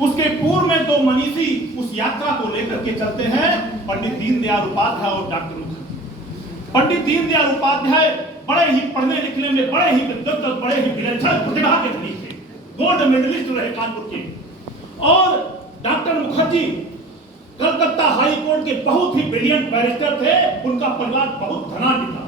उसके पूर्व में दो मनीषी उस यात्रा को लेकर के चलते हैं, पंडित दीनदयाल उपाध्याय और डॉक्टर मुखर्जी। पंडित दीनदयाल उपाध्याय बड़े ही पढ़ने लिखने में बड़े ही विद्वत और बड़े ही विलक्षण प्रतिभा के धनी थे, गोल्ड मेडलिस्ट रहे कानपुर के। और doctor Mukherjee Calcutta high court के बहुत ही ब्रिलियंट बैरिस्टर थे, उनका परिवार बहुत धनाढ्य था।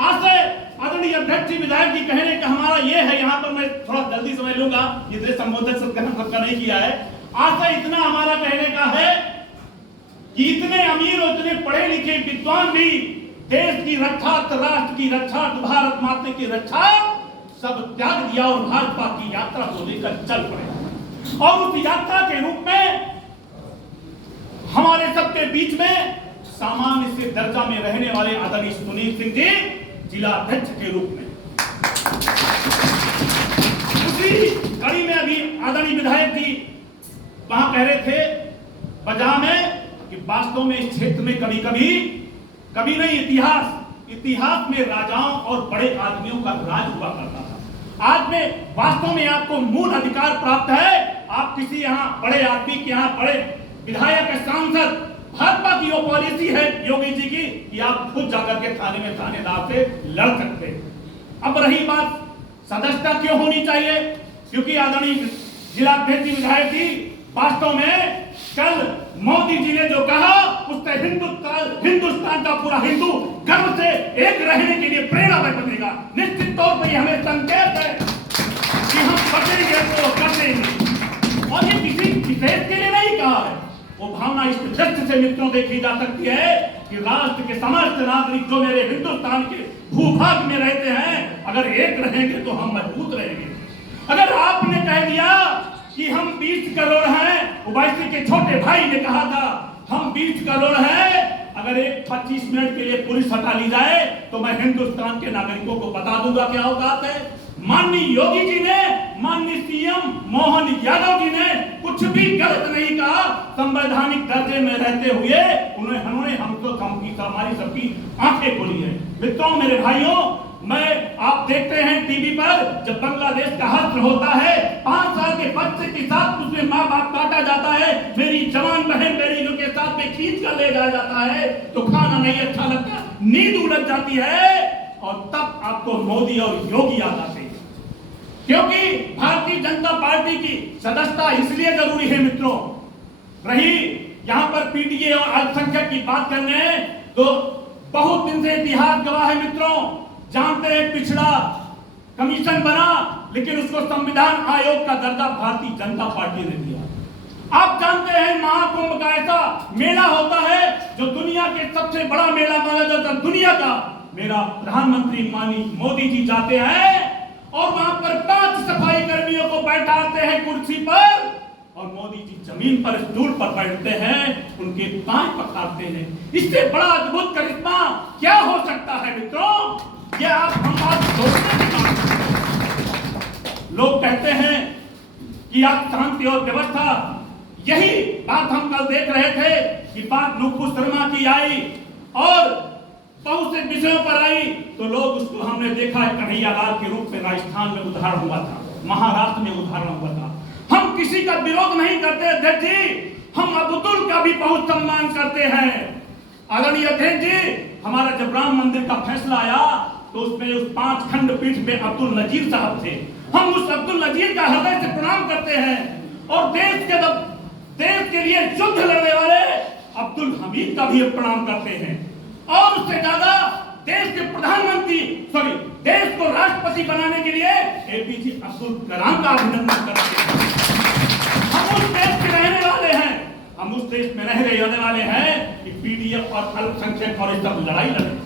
आज से आदरणीय अध्यक्ष जी विधायक जी कहने का हमारा ये है, यहाँ पर मैं थोड़ा जल्दी समझ लूंगा, इसलिए संबोधन सबका नहीं किया है। आज से इतना हमारा कहने का है कि इतने अमीर और इतने पढ़े लिखे विद्वान भी देश की रक्षा, राष्ट्र की रक्षा, भारत माता की रक्षा सब त्याग दिया और भाजपा की यात्रा को लेकर चल पड़े। और उस यात्रा के रूप में हमारे सबके बीच में सामान्य से दर्जा में रहने वाले आदरणीय सुनील सिंह जी जिला अध्यक्ष के रूप में, उसी कड़ी में अभी आदरणीय विधायक जी वहां कह रहे थे बजा में कि वास्तव में इस क्षेत्र में कभी नहीं इतिहास में राजाओं और बड़े आदमियों का राज हुआ करता था। आज में वास्तव में आपको मूल अधिकार प्राप्त है। आप किसी यहाँ बड़े आदमी के यहाँ बड़े विधायक, सांसद, भाजपा की वो पॉलिसी है योगी जी की कि आप खुद जाकर के थाने में थानेदार से लड़ सकते हैं। अब रही बात सदस्यता क्यों होनी चाहिए, क्योंकि आदरणीय जिला अध्यक्ष विधायक जी वास्तव में कल मोदी जी ने जो कहा उससे हिंदुस्तान का पूरा हिंदू गर्व से एक रहने के लिए प्रेरणा बनेगा। निश्चित तौर पर हमें संकेत है कि हम बचेंगे तो करेंगे, और ये किसी विशेष के लिए नहीं कहा है। वो भावना इस दृष्टि से मित्रों देखी जा सकती है कि राष्ट्र के समस्त नागरिक जो मेरे हिंदुस्तान के भूभाग में रहते हैं, अगर एक रहेंगे तो हम मजबूत रहेंगे। अगर आपने कह दिया कि हम 20 करोड़ हैं, ओवैसी के छोटे भाई ने कहा था हम 20 करोड़ हैं, अगर एक 25 मिनट के लिए पुलिस हटा ली जाए तो मैं हिंदुस्तान के नागरिकों को बता दूंगा क्या औकात है। माननीय योगी जी ने, माननीय सीएम मोहन यादव जी ने कुछ भी गलत नहीं कहा। संवैधानिक दर्जे में रहते हुए उन्होंने हमको हमारी सबकी आंखें खोली है। मित्रों, मेरे भाइयों, मैं आप देखते हैं टीवी पर जब बांग्लादेश का हश्र होता है, 5 साल के बच्चे के साथ उसमें माँ बाप काटा जाता है, मेरी जवान बहन बहनों के साथ में खींच कर ले जाया जाता है, तो खाना नहीं अच्छा लगता, नींद उलझ जाती है, और तब आपको मोदी और योगी याद आते हैं। क्योंकि भारतीय जनता पार्टी की सदस्यता इसलिए जरूरी है मित्रों। रही यहाँ पर पीटीए और अल्पसंख्यक की बात करने, तो बहुत दिन से इतिहास गवाह है मित्रों। जानते हैं पिछड़ा कमीशन बना, लेकिन उसको संविधान आयोग का दर्जा भारतीय जनता पार्टी ने दिया। आप जानते हैं महाकुंभ का ऐसा मेला होता है जो दुनिया के सबसे बड़ा मेला माना जाता है दुनिया का। मेरा प्रधानमंत्री माननीय मोदी जी जाते हैं और वहां पर 5 सफाई कर्मियों को बैठाते हैं कुर्सी पर, और मोदी जी जमीन पर स्टूल पर बैठते हैं, उनके पांव पखारते हैं। इससे बड़ा अद्भुत करिश्मा क्या हो सकता है मित्रों? ये आप हम बात सोचते हैं। लोग कहते हैं कि आप शांति और व्यवस्था, यही बात हम कल देख रहे थे कि बात नुपुर शर्मा की आई और बहुत से विषयों पर आई, तो लोग उसको हमने देखा है कन्हैयालाल के रूप में राजस्थान में उदाहरण हुआ था, महाराष्ट्र में उदाहरण हुआ था। हम किसी का विरोध नहीं करते अध्यक्ष जी, हम अब्दुल का भी बहुत सम्मान करते हैं। आदरणीय अध्यक्ष जी, हमारा जब राम मंदिर का फैसला आया तो उसमें उस 5 खंडपीठ में अब्दुल नजीर साहब थे। हम उस अब्दुल नजीर का हृदय से प्रणाम करते हैं, और देश के लिए युद्ध लड़ने वाले अब्दुल हमीद का भी प्रणाम करते हैं, और उससे ज्यादा देश के देश को राष्ट्रपति बनाने के लिए एपीजे अब्दुल कलाम का अभिनंदन करते हैं। हम उस देश के रहने वाले हैं, हम उस देश में रहने वाले हैं कि पीडीएफ और अल्पसंख्यक और सब लड़ाई लड़े।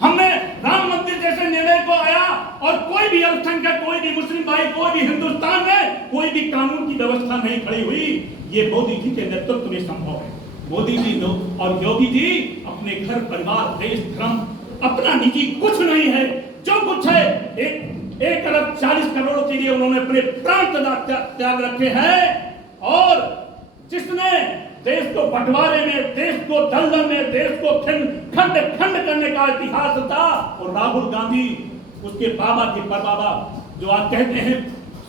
हमने राम मंदिर जैसे निर्णय को आया, और कोई भी अल्पसंख्यक, कोई भी मुस्लिम भाई, कोई भी हिंदुस्तान में कोई भी कानून की व्यवस्था नहीं खड़ी हुई। ये मोदी जी के नेतृत्व में संभव है। मोदी जी और योगी जी अपने घर परिवार, देश, धर्म, अपना निजी कुछ नहीं है, जो कुछ है 1 अरब 40 करोड़ के लिए उन्होंने अपने प्राण त्याग रखे हैं। और जिसने देश को बंटवारे में, देश को दलदल में, देश को खंड करने का इतिहास था, और राहुल गांधी उसके बाबा के परबाबा जो आज कहते हैं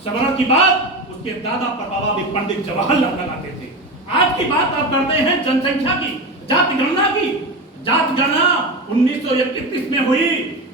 सवर्ण की बात, उस उसके दादा परबाबा भी पंडित जवाहरलाल लगाते थे। आज की बात आप करते हैं जनसंख्या की, जाति गणना की। जाति गणना 1931 में हुई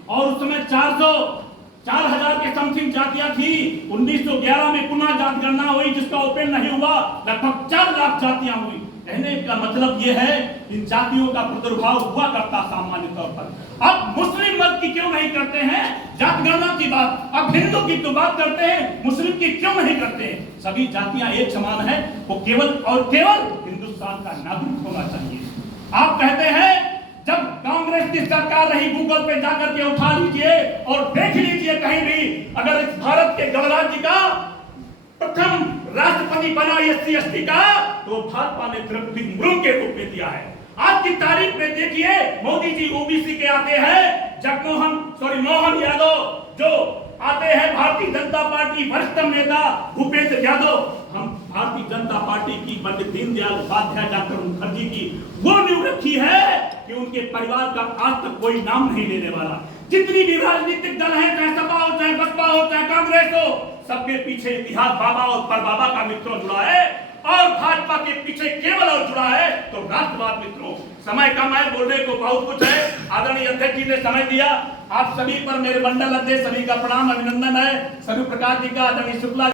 और उस समय 4,000 के समथिंग जातियां थी। 1911 में पुनः जाति गणना हुई जिसका ओपन नहीं हुआ, लगभग 4 लाख जातियां हुई। कहने का मतलब यह है इन जातियों का प्रादुर्भाव हुआ करता सामान्य तौर पर। अब मुस्लिम मत की क्यों नहीं करते हैं जाति गणना की बात, अब हिंदू की तो बात करते हैं, मुस्लिम की क्यों नहीं करते हैं? सभी जातियां एक समान है, वो केवल और केवल हिंदुस्तान का नागरिक होना चाहिए। आप कहते हैं जब कांग्रेस की सरकार रही, गूगल पे जाकर के उठा लीजिए और देख लीजिए कहीं भी अगर इस भारत के गणराज्य का प्रथम राष्ट्रपति बना SC/ST का, तो भाजपा ने द्रौपदी मुर्मू के रूप में दिया है। आज की तारीख में देखिए मोदी जी OBC के आते हैं, मोहन यादव जो आते हैं भारतीय जनता पार्टी वरिष्ठ नेता भूपेंद्र यादव। हम भारतीय जनता पार्टी की पंडित दीनदयाल उपाध्याय डॉक्टर मुखर्जी की वो नींव रखी है कि उनके परिवार का आज तक कोई नाम नहीं लेने वाला। जितनी भी राजनीतिक दल है, चाहे सपा हो, चाहे बसपा हो, चाहे कांग्रेस हो, सबके पीछे इतिहास बाबा और परबाबा का मित्रों जुड़ा है और भाजपा के पीछे केवल और जुड़ा है तो राष्ट्रवाद मित्रों। समय कम है, बोलने को बहुत कुछ है। आदरणीय अध्यक्ष जी ने समय दिया, आप सभी पर मेरे मंडल अध्यक्ष सभी का प्रणाम अभिनंदन है। सभी प्रकाश जी का, आदरणीय शुक्ला